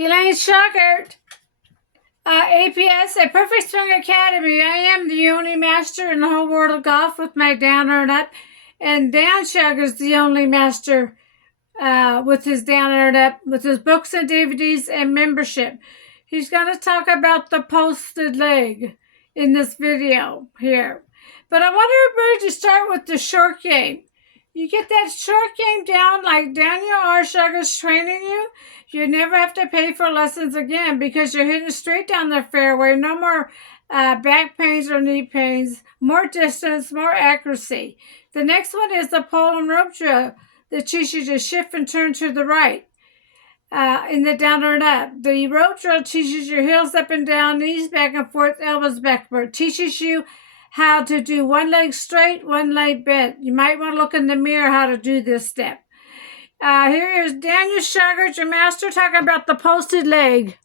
Elaine M, APS, a Perfect Swing Academy. I am the only master in the whole world of golf with my down and up, and Dan Shauger is the only master with his down and up, with his books and DVDs and membership. He's going to talk about the posted leg in this video here. But I want everybody to start with the short game. You get that short game down like Daniel R. Shauger's training you, you never have to pay for lessons again because you're hitting straight down the fairway. No more back pains or knee pains. More distance, more accuracy. The next one is the pole and rope drill that teaches you to shift and turn to the right in the down and up. The rope drill teaches your heels up and down, knees back and forth, elbows backward. Teaches you how to do one leg straight, one leg bent. You might want to look in the mirror how to do this step. Here is Daniel Shauger, your master, talking about the posted leg.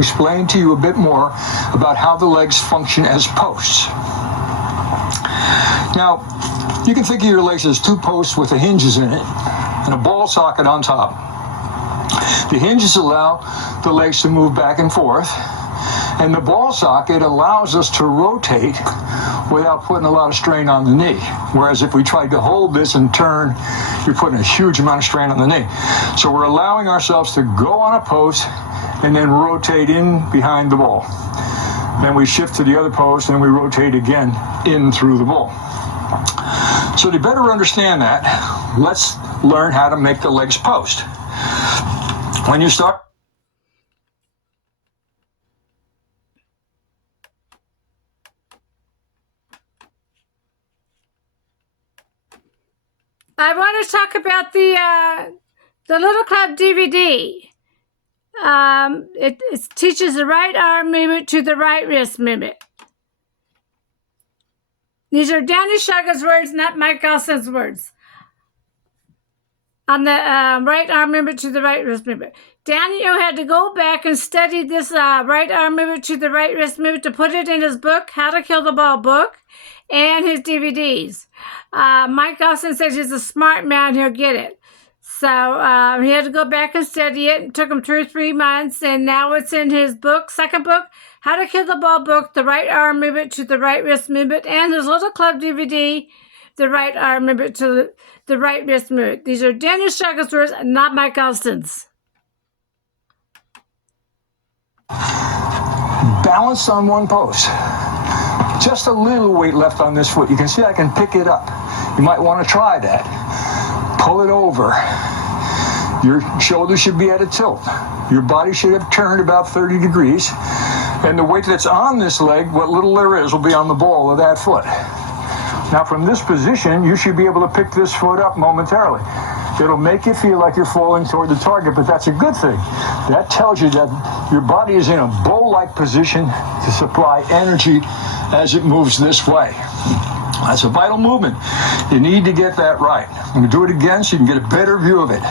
Explain to you a bit more about how the legs function as posts. Now, you can think of your legs as two posts with the hinges in it and a ball socket on top. The hinges allow the legs to move back and forth, and the ball socket allows us to rotate without putting a lot of strain on the knee. Whereas if we tried to hold this and turn, you're putting a huge amount of strain on the knee. So we're allowing ourselves to go on a post and then rotate in behind the ball. Then we shift to the other post and we rotate again in through the ball. So to better understand that, let's learn how to make the legs post. When you start, I want to talk about the Little Club DVD. It teaches the right arm movement to the right wrist movement. These are Daniel Shauger's words, not Mike Goslin's words. On the right arm movement to the right wrist movement. Daniel had to go back and study this right arm movement to the right wrist movement to put it in his book, How to Kill the Ball book, and his DVDs. Mike Goslin said he's a smart man, he'll get it. So he had to go back and study it. It took him 2 or 3 months, and now it's in his book, second book, How to Kill the Ball book, the right arm movement to the right wrist movement, and his Little Club DVD, the right arm movement to the right wrist movement. These are Daniel Shauger's words, not Mike Goslin's. balance on one post. Just a little weight left on this foot. You can see I can pick it up. You might want to try that. Pull it over. Your shoulders should be at a tilt. Your body should have turned about 30 degrees. And the weight that's on this leg, what little there is, will be on the ball of that foot. Now from this position, you should be able to pick this foot up momentarily. It'll make you feel like you're falling toward the target, but that's a good thing. That tells you that your body is in a bow-like position to supply energy as it moves this way. That's a vital movement. You need to get that right. I'm going to do it again so you can get a better view of it.